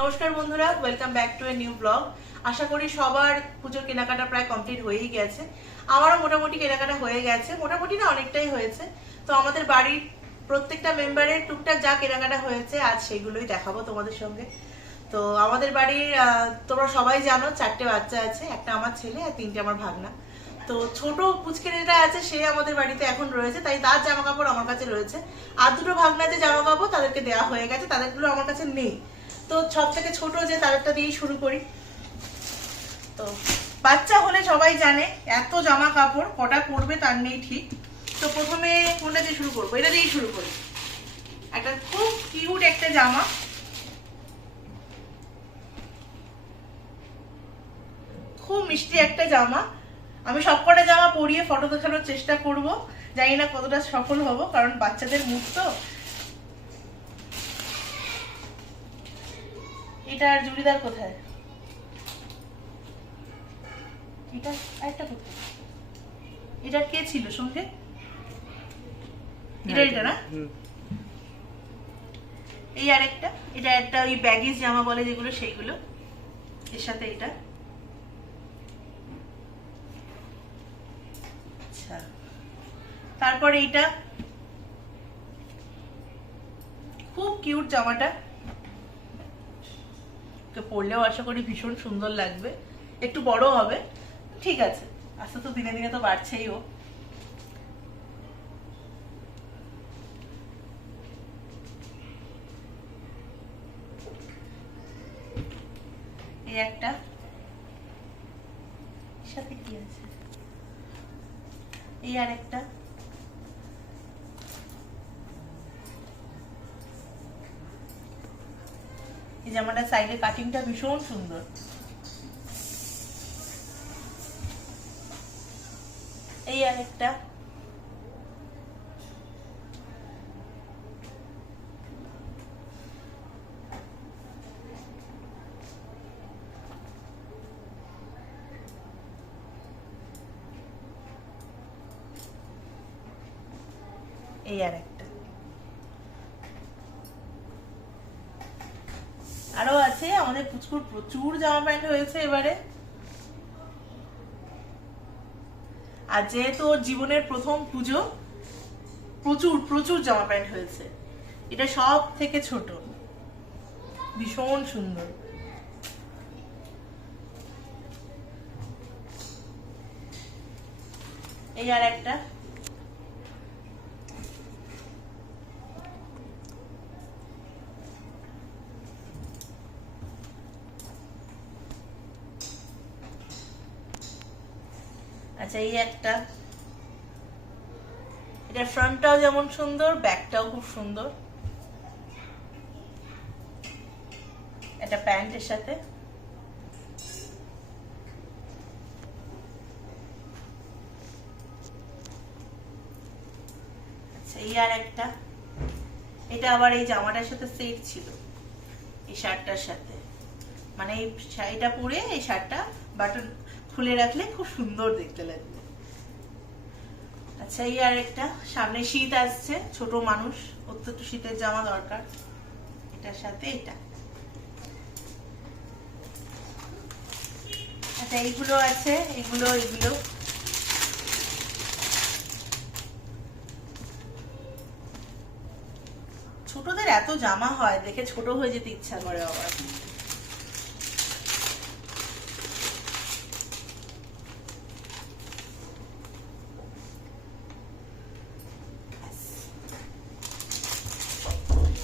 নমস্কার বন্ধুরা welcome back to a new blog আশা করি সবার পুজোর কেনাকাটা প্রায় কমপ্লিট হয়েই গেছে। আমারও মোটামুটি কেনাকাটা হয়ে গেছে, মোটামুটি না অনেকটাই হয়েছে। তো আমাদের বাড়ির প্রত্যেকটা মেম্বারের টুকটাক যা কেনাকাটা হয়েছে, আজ সেগুলোই দেখাবো তোমাদের সঙ্গে। তো আমাদের বাড়ির তোমরা সবাই জানো, চারটে বাচ্চা আছে, একটা আমার ছেলে আর তিনটে আমার ভাগনা। তো ছোট পুচকেনেটা আছে, সে আমাদের বাড়িতে এখন রয়েছে, তাই তার জামা কাপড় আমার কাছে রয়েছে। আর দুটো ভাগনা যে জামা কাপড় তাদেরকে দেওয়া হয়ে গেছে, তাদেরগুলো আমার কাছে নেই। তো সব থেকে ছোট যে তাদেরটা দিয়েই শুরু করি। তো বাচ্চা হলে সবাই জানে, এত জামা কাপড়, কটা পরবে তার নেই ঠিক। তো প্রথমে কোনটা দিয়ে শুরু করব? এটা দিয়েই শুরু করি। একটা খুব কিউট একটা জামা। খুব মিষ্টি একটা জামা। আমি সবকটা জামা পরিয়ে ফটো দেখানোর চেষ্টা করব। জানি না কতটা সফল হব, কারণ বাচ্চাদের মুখ তো এটা আর চুড়িদার কোথায়? এটা আরেকটা কোথায়? এটা কে ছিল সঙ্গে? এটা এটা না? এই আরেকটা এটা একটা ওই ব্যাগিজ জামা বলে যেগুলো সেইগুলো। এর সাথে এটা। আচ্ছা। তারপরে এইটা খুব কিউট জামাটা। ওকে পরলেও আশা করি ভীষণ সুন্দর লাগবে। একটু বড় হবে। ঠিক আছে। আস্তে তো দিনে দিনে তো বাড়ছেই ও। একটা। সাথে কি আছে? এই আর একটা এই জামাটার সাইডে কাটিংটা ভীষণ সুন্দর। এই আর একটা এই আর একটা আরও আছে, আমাদের পুচকুর প্রচুর জামা প্যান্ট হয়েছে এবারে। আর যেহেতু ওর জীবনের প্রথম পুজো, প্রচুর প্রচুর জামা প্যান্ট হয়েছে। এটা সব থেকে ছোট। ভীষণ সুন্দর। এই আর একটা। আচ্ছা এই একটা। এটা ফ্রন্টটাও যেমন সুন্দর, ব্যাকটাও খুব সুন্দর। এটা প্যান্টের সাথে। আচ্ছা এই আর একটা। এটা আবার এই জামাটার সাথে সেট ছিল, এই শার্টটার সাথে। মানে এই পরে এই শার্টটা বাটন খুলে রাখলে খুব সুন্দর দেখতে লাগবে। আচ্ছা এই আর একটা। সামনে শীত আসছে, ছোট মানুষ, অত্যন্ত শীতের জামা দরকার। এটার সাথে এটা। আচ্ছা এইগুলো আছে, এগুলো এগুলো। ছোটদের এত জামা হয়, দেখে ছোট হয়ে যেতে ইচ্ছা করে আবার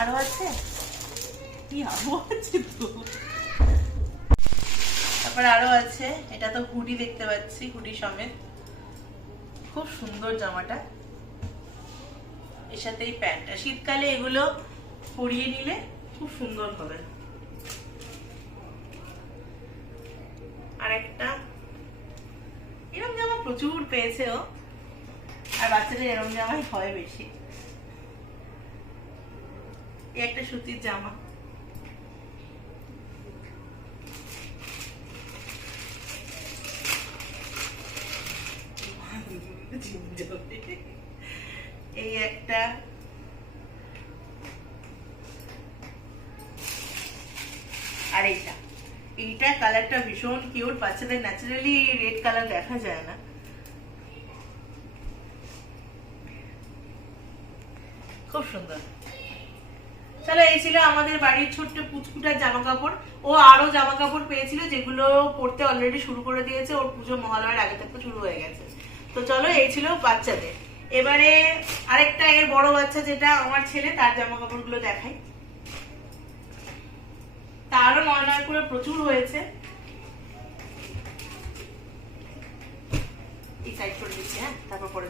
আরও আছে কি আরও আছে তো তারপরে আরও আছে, এটা তো হুডি দেখতে পাচ্ছি, হুডি সমেত। খুব সুন্দর জামাটা। এর সাথে এই প্যান্টটা। শীতকালে এগুলো পরিয়ে নিলে খুব সুন্দর হবে। আর একটা এরকম জামা প্রচুর পেয়েছে ও। আর বাচ্চাদের এরকম জামাই হয় বেশি। একটা সুতির জামা। এই একটা আর এইটা। এইটা কালারটা ভীষণ কিউট বাচ্চাদের ন্যাচারালি রেড কালার দেখা যায় না। খুব সুন্দর। চলো, এই ছিল আমাদের বাড়ির ছোট্ট পুচকুটার জামা কাপড় ও আরও জামা কাপড় পেয়েছিল, যেগুলো পড়তে অলরেডি শুরু করে দিয়েছে। ওর পুজো মহালয়ার আগে থেকে শুরু হয়ে গেছে। তো চলো, এই ছিল বাচ্চাদের। এবারে আরেকটা এর বড় বাচ্চা যেটা আমার ছেলে, তার জামা কাপড়গুলো দেখাই। তারও নয় নয় করে প্রচুর হয়েছে। দিচ্ছি হ্যাঁ? তারপর পরে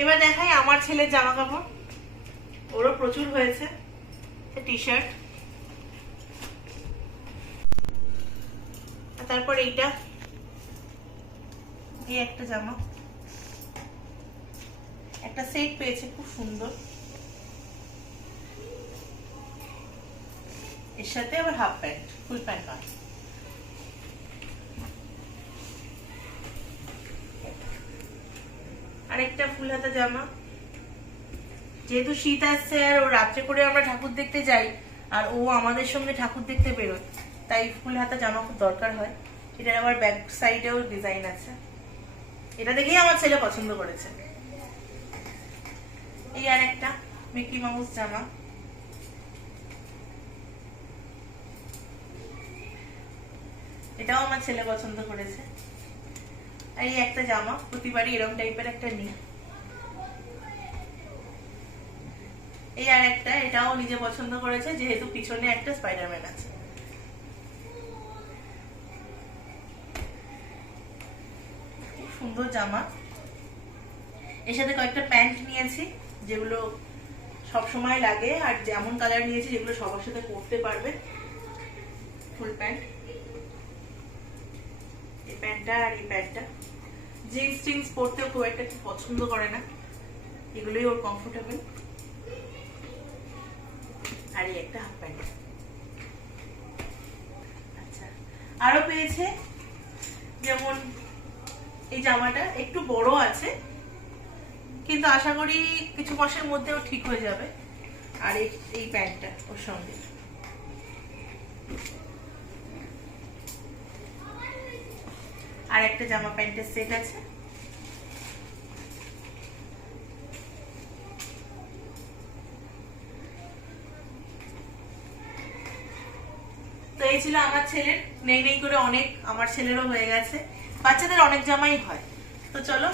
এবার দেখাই আমার ছেলের জামা কাপড় ওরও প্রচুর হয়েছে টি শার্ট তারপর এইটা এই একটা জামা। একটা সেট পেয়েছে, খুব সুন্দর। এর সাথে আবার হাফ প্যান্ট ফুল প্যান্ট নয় আরেকটা ফুল হাতা জামা। যেহেতু শীত আসছে আর ও রাত্রে করে আমরা ঠাকুর দেখতে যাই, আর ও আমাদের সঙ্গে ঠাকুর দেখতে বেরোয়। তাই ফুল হাতা জামা খুব দরকার হয়। এটার আবার ব্যাক সাইডেও ডিজাইন আছে। এটা দেখেই আমার ছেলে পছন্দ করেছে। এই আর একটা মিকি মাউস জামা। এটাও আমার ছেলে পছন্দ করেছে। এই একটা জামা, প্রতিবারই এরকম টাইপের একটা নিই। এই আর একটা, এটাও নিজে পছন্দ করেছে, যেহেতু পিছনে একটা স্পাইডারম্যান আছে। সুন্দর জামা। এর সাথে কয়েকটা প্যান্ট নিয়েছি, যেগুলো সব সময় লাগে, আর যেমন কালার নিয়েছি, যেগুলো সবার সাথে পরতে পারবে। ফুল প্যান্ট এই প্যান্টটা আর এই প্যান্টটা। জিন্স টিন্স পরতেও খুব একটা পছন্দ করে না। এগুলোই ওর কমফোর্টেবল আর এই একটা হাফ প্যান্ট আচ্ছা। আরও পেয়েছে, যেমন এই জামাটা একটু বড় আছে, কিন্তু আশা করি কিছু মাসের মধ্যেও ঠিক হয়ে যাবে। আর এই প্যান্টটা ওর সঙ্গে। আর একটা জামা প্যান্টের সেট আছে। তো এই ছিল আমার ছেলের। নেই নেই করে অনেক আমার ছেলেরও হয়ে গেছে। বাচ্চাদের অনেক জামাই হয়। তো চলো,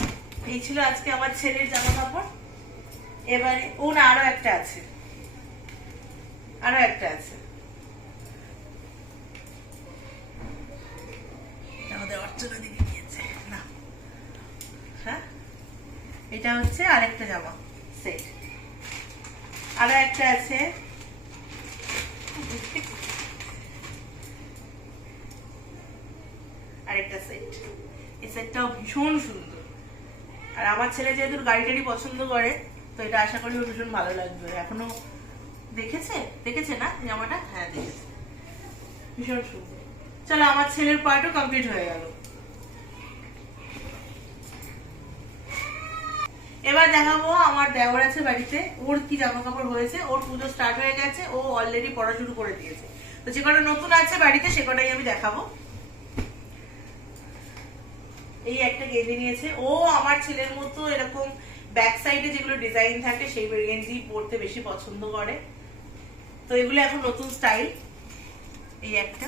এই ছিল আজকে আমার ছেলের জামা কাপড় এবারে ও না আরও একটা আছে। আরও একটা আছে। আমাদের অর্চনা দিদি দিয়েছে না। হ্যাঁ? এটা হচ্ছে আরেকটা জামা সেট আরও একটা আছে। আরেকটা সেট এই সেটটাও ভীষণ সুন্দর। আর আমার ছেলে যেহেতু গাড়ি টাড়ি পছন্দ করে, তো এটা আশা করি ওর ভীষণ ভালো লাগবে। এখনও দেখেছে? দেখেছে না? জামাটা? হ্যাঁ দেখেছে। ভীষণ সুন্দর। চলো, আমার ছেলের পার্টও কমপ্লিট হয়ে গেল। এবার দেখাবো আমার দেওয়ার আছে বাড়িতে। ওর কি জামা কাপড় হয়েছে? ওর পুজো স্টার্ট হয়ে গেছে। ও অলরেডি পড়া শুরু করে দিয়েছে। তো যে কটা নতুন আছে বাড়িতে, সে কটাই আমি দেখাবো। এই একটা গেঞ্জি নিয়েছে। ও আমার ছেলের মতো এরকম ব্যাক সাইডে যেগুলো ডিজাইন থাকে, সেই গেঞ্জি পরতে বেশি পছন্দ করে। তো এগুলো এখন নতুন স্টাইল এই একটা।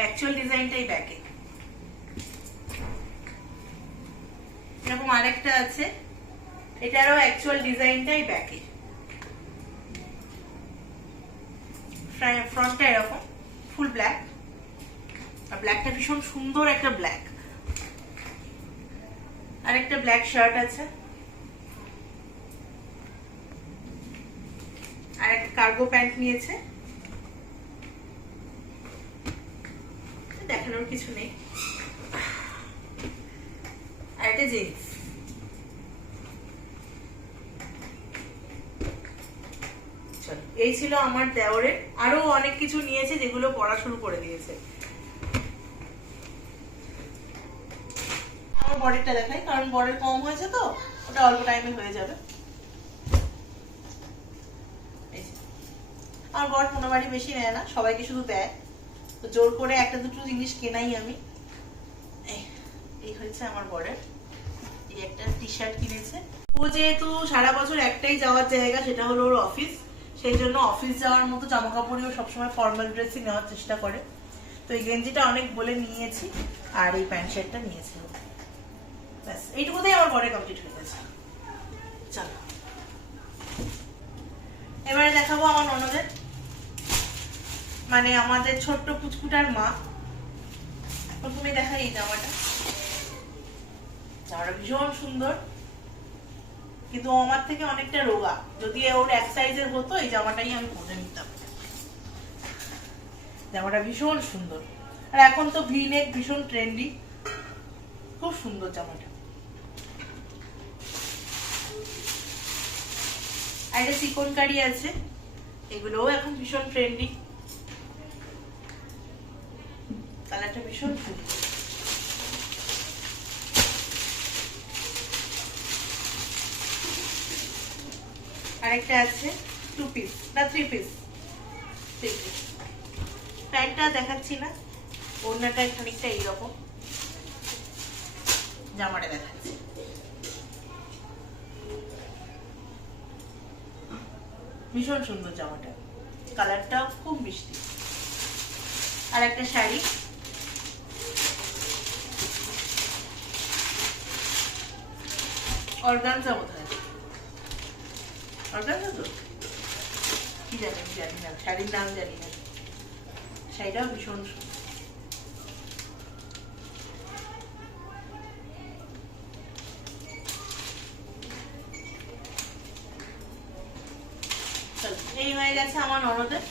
অ্যাকচুয়াল ডিজাইনটাই ব্যাকে এরকম আরেকটা আছে। অ্যাকচুয়াল ডিজাইনটাই ব্যাকে ফ্রন্টটা এরকম ফুল ব্ল্যাক আর ব্ল্যাকটা ভীষণ সুন্দর একটা ব্ল্যাক আর একটা ব্ল্যাক শার্ট আছে। আর একটা কার্গো প্যান্ট নিয়েছে। দেখানোর কিছু নেই। আর একটা জিন্স এই ছিল আমার দেওরের আরও অনেক কিছু নিয়েছে যেগুলো পড়া শুরু করে দিয়েছে। আমার বডিটা দেখাই, কারণ বরের কম হয়েছে তো, ওটা অল্প টাইমে হয়ে যাবে। আমার বর কোনো বাড়ি বেশি নেয় না, সবাইকে শুধু দেয়। তো জোর করে একটা দুটো জিনিস কেনাই আমি। এই- হচ্ছে আমার বরের। এই একটা টি শার্ট কিনেছে। ও যেহেতু সারা বছর একটাই যাওয়ার জায়গা, সেটা হলো ওর অফিস সেই জন্য অফিস যাওয়ার মতো জামা কাপড়েও সবসময় ফর্মাল ড্রেসই নেওয়ার চেষ্টা করে। তো এই গেঞ্জিটা অনেক বলে নিয়েছি, আর এই প্যান্ট শার্টটা নিয়েছি ও। ব্যাস, এইটুকুতেই আমার পরে কমপ্লিট হয়ে গেছে। চলো। এবারে দেখাবো আমার ননদের। মানে আমাদের ছোট্ট পুচকুটার মা। প্রথমে দেখাই এই জামাটা। জামাটা ভীষণ সুন্দর। কিন্তু আমার থেকে অনেকটা রোগা। যদি ওর এক সাইজের হতো, এই জামাটাই আমি পরে নিতাম। জামাটা ভীষণ সুন্দর। আর এখন তো ভি নেক ভীষণ ট্রেন্ডি খুব সুন্দর জামাটা। একটা চিকন কারি আছে। এগুলোও এখন ভীষণ ট্রেন্ডি কালারটা ভীষণ সুন্দর আরেকটা আছে টু পিস না থ্রি পিস থ্রি পিস প্যান্টটা দেখাচ্ছি না, ওড়নাটা খানিকটা এইরকম। জামাটা দেখাচ্ছি। ভীষণ সুন্দর জামাটা। কালারটাও খুব মিষ্টি। আর একটা শাড়ি। অর্গানজা বোধ হয় অর্গানজা তো? কি জানি জানি না। শাড়ির নাম জানি না। শাড়িটাও ভীষণ সুন্দর চলো, এই হয়ে গেছে আমার ননদের।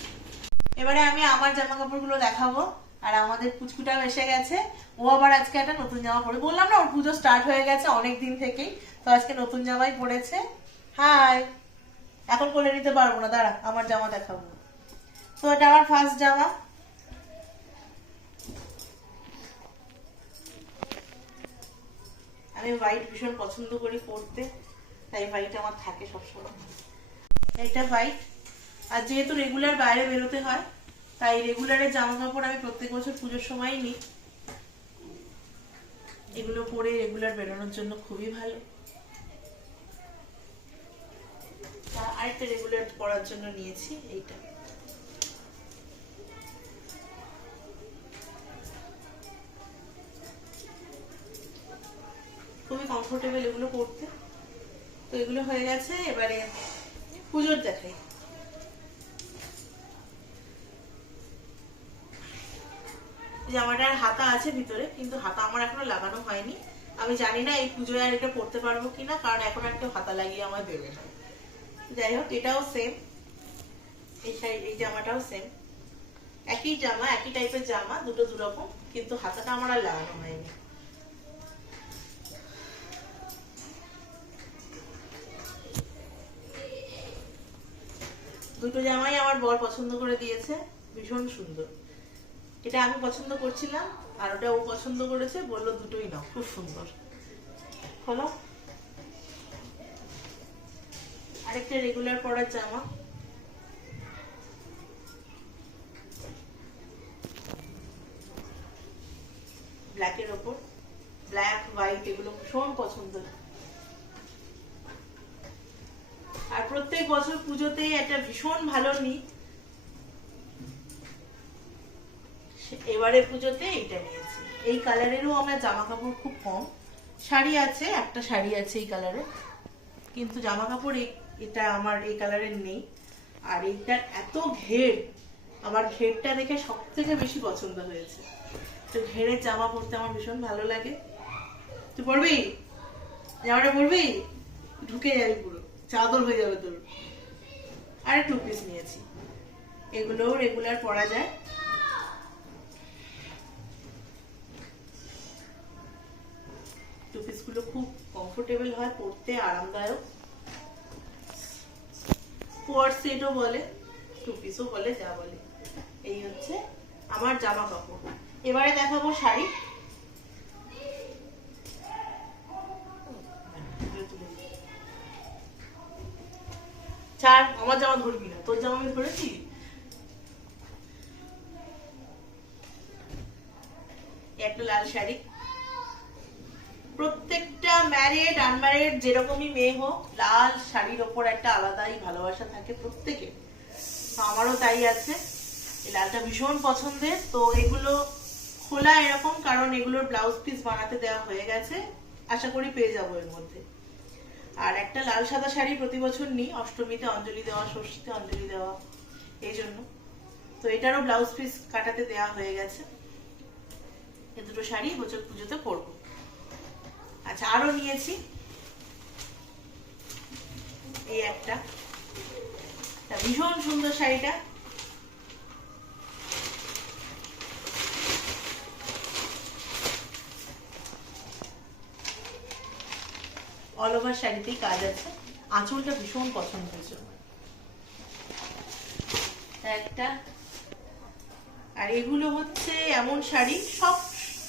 এবারে আমি আমার জামা কাপড়গুলো দেখাবো, আর আমাদের পুচকুটাও এসে গেছে। ও আবার আজকে একটা নতুন জামা পরে বললাম না, ওর পুজো স্টার্ট হয়ে গেছে অনেক দিন থেকেই, তো আজকে নতুন জামাই পরেছে। হাই এখন কোলে নিতে পারব না, দাঁড়া, আমার জামা দেখাবো। তো এটা আমার ফার্স্ট জামা। আমি হোয়াইট ভীষণ পছন্দ করি পরতে, তাই হোয়াইট আমার থাকে সবসময়। এটা হোয়াইট আর যেহেতু রেগুলার বাইরে বেরোতে হয়, তাই রেগুলারের জামা কাপড় আমি প্রত্যেক বছর পুজোর সময়ই নিই। এগুলো পরে রেগুলার বেরোনোর জন্য খুবই ভালো। আর আরেকটা রেগুলার পরার জন্য নিয়েছি, এইটা। খুবই কমফোর্টেবল এগুলো পরতে। তো এগুলো হয়ে গেছে, এবারে পুজোর দেখাই। জামাটার হাতা আছে ভিতরে, কিন্তু হাতা আমার এখনও লাগানো হয়নি। আমি জানি না এই পুজোয় আর এটা পরতে পারব কিনা, কারণ এখন আর কেউ হাতা লাগিয়ে আমার দেবে না। যাই হোক, এটাও সেম এই এই জামাটাও সেম একই জামা, একই টাইপের জামা, দুটো দুরকম, কিন্তু হাতাটা আমার আর লাগানো হয়নি। দুটো জামাই আমার বর পছন্দ করে দিয়েছে, ভীষণ সুন্দর। এটা আমি পছন্দ করছিলাম, আর ওটা ও পছন্দ করেছে, বলল দুটোই নাও, খুব সুন্দর। হলো আরেকটা রেগুলার পরার জামা। ব্ল্যাকের ওপর। ব্ল্যাক হোয়াইট এগুলো ভীষণ পছন্দ আর প্রত্যেক বছর পুজোতেই একটা ভীষণ ভালো নিই এবারে পুজোতে এইটা নিয়েছি। এই কালারেরও আমার জামা কাপড় খুব কম। শাড়ি আছে, একটা শাড়ি আছে এই কালারে। কিন্তু জামা কাপড় এটা আমার এই কালারের নেই। আর এইটার এত ঘের, আমার ঘেরটা দেখে সব থেকে বেশি পছন্দ হয়েছে। তো ঘেরের জামা পরতে আমার ভীষণ ভালো লাগে। তুই পরবি? জামাটা পরবি? ঢুকে যাবি পুরো। চাদর হয়ে যাবে তোর। আর টু পিস নিয়েছি। এগুলোও রেগুলার পরা যায়। এগুলো খুব কমফোর্টেবল হয় পরতে আরামদায়ক। পোয়ার সেটও বলে টু পিসও বলে, যা বলে। এই হচ্ছে আমার জামা কাপড় এবারে দেখাবো শাড়ি। চার, আমার জামা ধরবি না। তোর জামা আমি ধরেছি? একটা লাল শাড়ি। প্রত্যেকটা ম্যারিড আনম্যারিড যেরকমই মেয়ে হোক, লাল শাড়ির ওপর একটা আলাদাই ভালোবাসা থাকে প্রত্যেকে। আমারও তাই আছে। এই লালটা ভীষণ পছন্দের। তো এগুলো খোলা এরকম, কারণ এগুলোর ব্লাউজ পিস বানাতে দেওয়া হয়ে গেছে। আশা করি পেয়ে যাব এর মধ্যে। আর একটা লাল সাদা শাড়ি প্রতি বছর নিই। অষ্টমীতে অঞ্জলি দেওয়া, ষষ্ঠীতে অঞ্জলি দেওয়া, এই জন্য। তো এটারও ব্লাউজ পিস কাটাতে দেওয়া হয়ে গেছে। এ দুটো শাড়ি বছর পুজোতে পরবো। আচ্ছা আরও নিয়েছি। এই একটা। ভীষণ সুন্দর শাড়িটা। অল ওভার শাড়িতেই কাজ আছে। আঁচলটা ভীষণ পছন্দ হয়েছে একটা। আর এগুলো হচ্ছে এমন শাড়ি, সব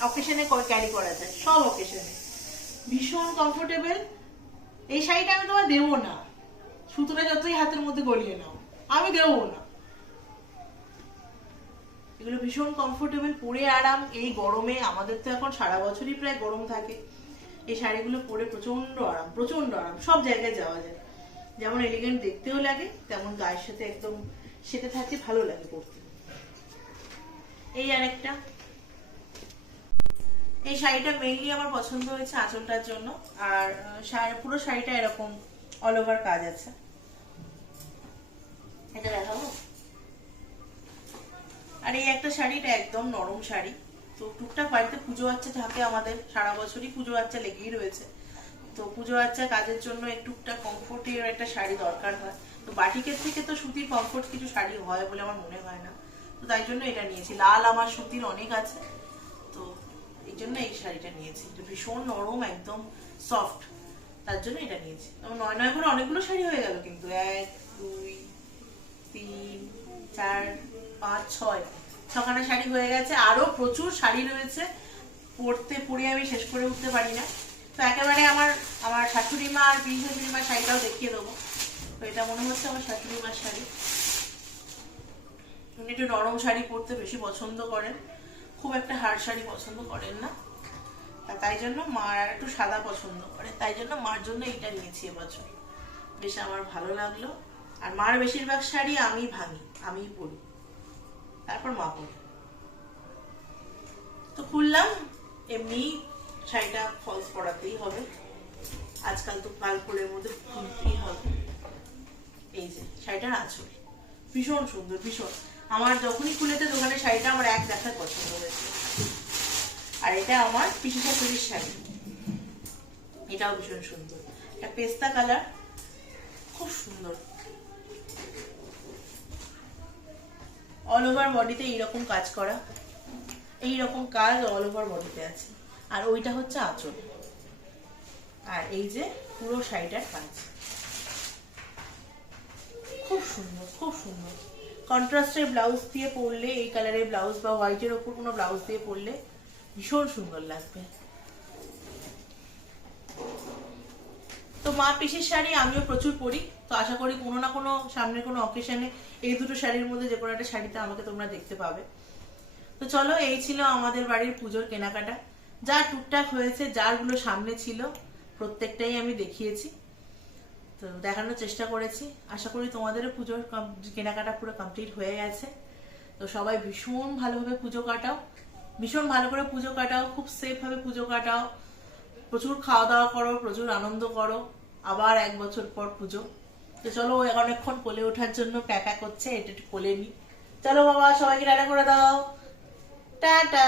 অকেশনে ক্যারি করা যায়, সব অকেশনে ভীষণ কমফোর্টেবল এই শাড়িটা আমি তোমার দেবো না। সুতোটা যতই হাতের মধ্যে গলিয়ে নাও, আমি দেবো না। এগুলো ভীষণ কমফোর্টেবল পরে আরাম। এই গরমে আমাদের তো এখন সারা বছরই প্রায় গরম থাকে। এই শাড়িগুলো পরে প্রচণ্ড আরাম প্রচণ্ড আরাম। সব জায়গায় যাওয়া যায়। যেমন এলিগেন্ট দেখতেও লাগে, তেমন গায়ের সাথে একদম সেটে থাকতে ভালো লাগে পরতে। এই আরেকটা। এই শাড়িটা মেইনলি আমার পছন্দ হয়েছে আঁচলটার জন্য। আর পুরো শাড়িটা এরকম অল ওভার কাজ আছে। এটা দেখাবো? আর এই একটা শাড়িটা একদম নরম শাড়ি। তো টুকটাক বাড়িতে পুজো আচ্ছা থাকে আমাদের। সারা বছরই পুজো আচ্ছা লেগেই রয়েছে। তো পুজো আচ্ছা কাজের জন্য একটুকটা কমফোর্টের একটা শাড়ি দরকার হয়। তো বাটিকের থেকে তো সুতির কমফোর্ট কিছু শাড়ি হয় বলে আমার মনে হয় না। তো তাই জন্য এটা নিয়েছি। লাল আমার সুতির অনেক আছে। এই জন্য এই শাড়িটা নিয়েছি। এটা ভীষণ নরম, একদম সফট তার জন্য এটা নিয়েছি। আমার নয় নয় করে অনেকগুলো শাড়ি হয়ে গেল কিন্তু। এক, দুই, তিন, চার, পাঁচ, ছয়। ছখানা শাড়ি হয়ে গেছে। আরও প্রচুর শাড়ি রয়েছে। পরতে পরে আমি শেষ করে উঠতে পারি না। তো একেবারে আমার আমার শাশুড়ি মা আর পিস শাশুড়ি শাড়িটাও দেখিয়ে দেবো। তো এটা মনে হচ্ছে আমার শাশুড়ি মার শাড়ি। উনি একটু নরম শাড়ি পরতে বেশি পছন্দ করেন। খুব একটা হার শাড়ি পছন্দ করেন না। তাই জন্য মার আর একটু সাদা পছন্দ করে। তাই জন্য মার জন্য এটা নিয়েছি এবছর। বেশ আমার ভালো লাগল। আর মার বেশিরভাগ শাড়ি আমি ভাঙি আমি পরি। তারপর মা পরে। তো খুললাম, এমনি শাড়িটা ফলস পরাতেই হবে। আজকাল তো ফুলের মধ্যে খুলতেই হবে। এই যে, শাড়িটার আঁচল। ভীষণ সুন্দর, ভীষণ। আমার যখনই খুলেতে দোকানের শাড়িটা আমার এক দেখার পছন্দ হয়েছে। আর এটা আমার পিসি শাশুড়ির শাড়ি। এটাও ভীষণ সুন্দর। এটা পেস্তা কালার। খুব সুন্দর। অল ওভার বডিতে এইরকম কাজ করা। এই রকম কাজ অল ওভার বডিতে আছে। আর ওইটা হচ্ছে আঁচল। আর এই যে পুরো শাড়িটার কাজ। খুব সুন্দর খুব সুন্দর। কন্ট্রাস্টের ব্লাউজ দিয়ে পরলে, এই কালারের ব্লাউজ বা হোয়াইটের ওপর কোনো ব্লাউজ দিয়ে পরলে ভীষণ সুন্দর লাগবে। তো মা পিসির শাড়ি আমিও প্রচুর পরি, তো আশা করি কোনো না কোনো সামনে কোনো অকেশনে এই দুটো শাড়ির মধ্যে যে কোনো একটা শাড়িতে আমাকে তোমরা দেখতে পাবে। তো চলো, এই ছিল আমাদের বাড়ির পুজোর কেনাকাটা। যা টুকটাক হয়েছে, যারগুলো সামনে ছিল, প্রত্যেকটাই আমি দেখিয়েছি। তো দেখানোর চেষ্টা করেছি। আশা করি তোমাদেরও পুজোর কেনাকাটা পুরো কমপ্লিট হয়ে গেছে। তো সবাই ভীষণ ভালোভাবে পুজো কাটাও। ভীষণ ভালো করে পুজো কাটাও। খুব সেফভাবে পুজো কাটাও। প্রচুর খাওয়া দাওয়া করো, প্রচুর আনন্দ করো। আবার এক বছর পর পুজো। তো চলো অনেকক্ষণ কোলে ওঠার জন্য প্যাকা করছে, এটা একটু কোলে নি চলো বাবা, সবাইকে টাটা করে দাও। টাটা!